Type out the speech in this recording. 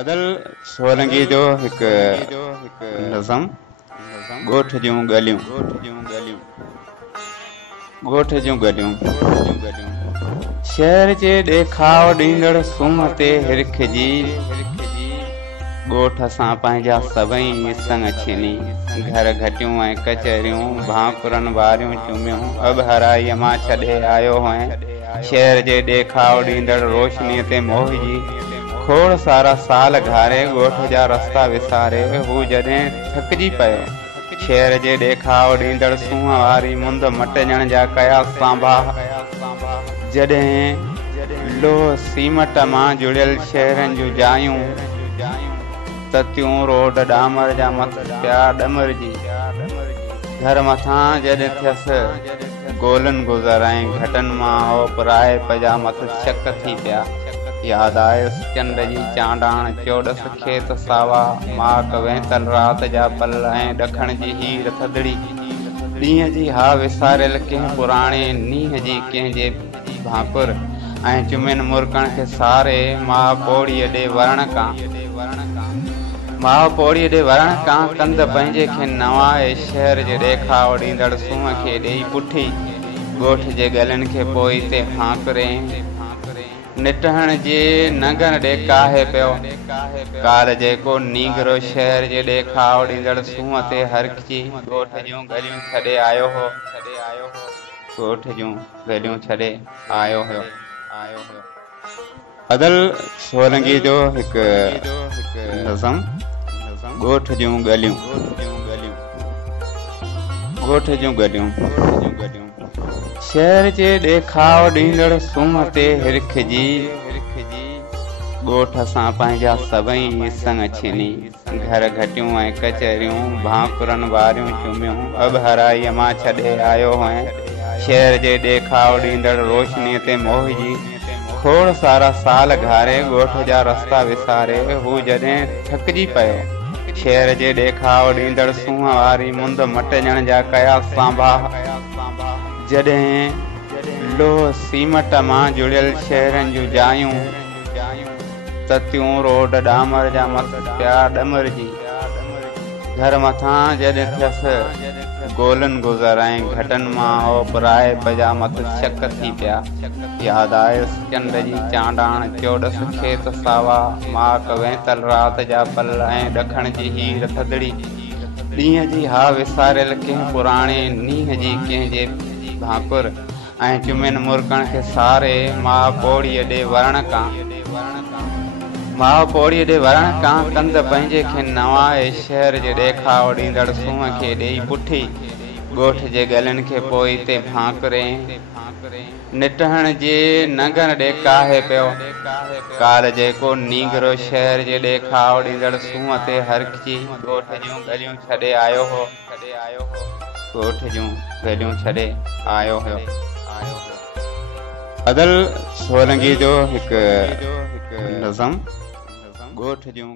अदल सोलंगी जो हिकु नज़म ॻोठ जूं ॻलियूं शहर जे ॾेखाव ॾींदड़ सूंह ते हिरखिजी ॻोठ सां पंहिंजा सभई संग छिनी घर घटियूं ऐं कचहरियूं भाकुरनि वारियूं चुमियूं अबहराईअ मां छॾे आयो हुअं शहर जे ॾेखाव ॾींदड़ रोशनीअ ते मोहिजी खोड़ सारा साल घारे ॻोठ जा रस्ता विसारे हू जॾहिं थकिजी पियो शहर जे ॾेखाव ॾींदड़ सूंह वारी मुंद मटजण जा कया सांभा जॾहिं लोह सीमट मां जुड़ियल शहरनि जूं जायूं ततियूं रोड डामर जा मथ पिया ॾमरजी घर मथां जॾहिं थियसि गोलनि गुज़र ऐं घटनि मां हो पराए पजा मथ शक थी पिया यादि आयुसि चंड जी चांडाण चोॾस खेत सावा माक वेतल राति जा पल ऐं ॾखण जी हीर थदड़ी ॾींहं जी हा विसारियल कंहिं पुराणे नींहं जी कंहिंजे भाकुर ऐं चुमियुनि मुर्कनि खे सारे माउ पोड़ीअ ॾे वरण कां कंद पंहिंजे खे नवाए शहर जे ॾेखाव ॾींदड़ सूंह खे ॾेई पुठी ॻोठ जे गलियुनि खे पोइ ते भाकुरे निटहण जे नगन ॾे काहे पियो काल जेको नीगरो शहर जे ॾेखाव ॾींदड़ सूंह ते हरखिजी ॻोठ जूं गलियूं छॾे आयो हो अदल सोलंगी जो हिकु नज़म ॻोठ जूं ॻलियूं शहर जे ॾेखाव ॾींदड़ सूंह ते हिरखिजी ॻोठ सां पंहिंजा सभई संग छिनी घर घटियूं ऐं कचहरियूं भाकुरनि वारियूं चुमियूं अबहराईअ मां छॾे आयो हुअं शहर जे ॾेखाव ॾींदड़ रोशनीअ ते मोहिजी खोड़ सारा साल घारे ॻोठ जा रस्ता विसारे हू जॾहिं थकिजी पियो शहर जे ॾेखाव ॾींदड़ सूंह वारी मुंद मटजण जा कया सांभा जॾहिं लोह सीमट मां जुड़ियल शहरनि जूं जायूं ततियूं रोड डामर जा मथ पिया ॾमरजी घर मथां जॾहिं थियसि गोलनि गुज़र ऐं घटनि मां हो पराए पजा मथ शक थी पिया यादि आयुसि चंड जी चांडाण चोॾस खेत सावा माक वेतल राति जा पल ऐं ॾखण जी हीर थदड़ी ॾींहं जी हा विसारियल कंहिं पुराणे नींहं जी कंहिंजे भाकुर ऐं चुमियुनि मुर्कनि खे सारे माउ पोड़ीअ ॾे वरण कां कंद पंहिंजे खे नवाए शहर जे ॾेखाव ॾींदड़ सूंह खे ॾेई पुठी ॻोठ जे गलियुनि खे पोइ ते भाकुरे निटहण जे नगन ॾे काहे पियो काल जेको नीगरो शहर जे ॾेखाव ॾींदड़ सूंह ते हरखिजी ॻोठ जूं गलियूं छॾे आयो हो अदल सोलंगी जो हिकु नज़म ॻोठ जूं